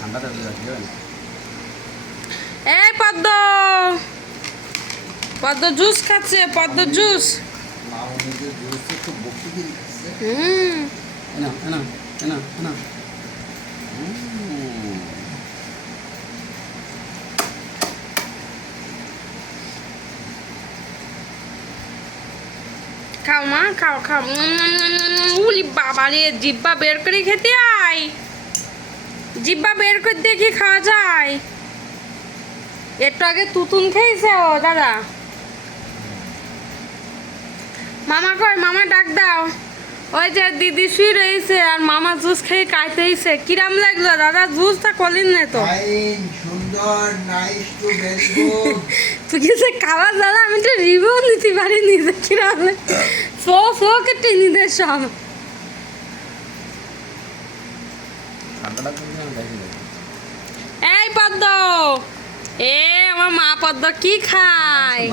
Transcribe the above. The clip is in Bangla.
যাবেন এই পদ্ম! পদ্ম জুস খাচ্ছে পদ্ম জুস। হুম। খাও মা খাও খাও। উলি বাবা রে জিব্বা বের করে খেতে আয়। জিব্বা বের করে দেখি খাওয়া যায়? একটু আগে তুতুন খেয়েছে ও দাদা। মামা কই মামা ডাক দাও। ওই যে দিদি শুয়ে রয়েছে আর মামা জুস খেয়ে কাইতেইছে কিরাম লাগল দাদা? জুসটা কলিন নে তো। ফাইন সুন্দর নাইস টু ভেরি গুড। তুই কিছু খাওয়া দাদা? আমি তো রিভিউ নিতে পারিনি যে কিরাম সো সো কেটে নিতে সব। এই পদ্ম। এ আমার মা পদ্ম কি খায়?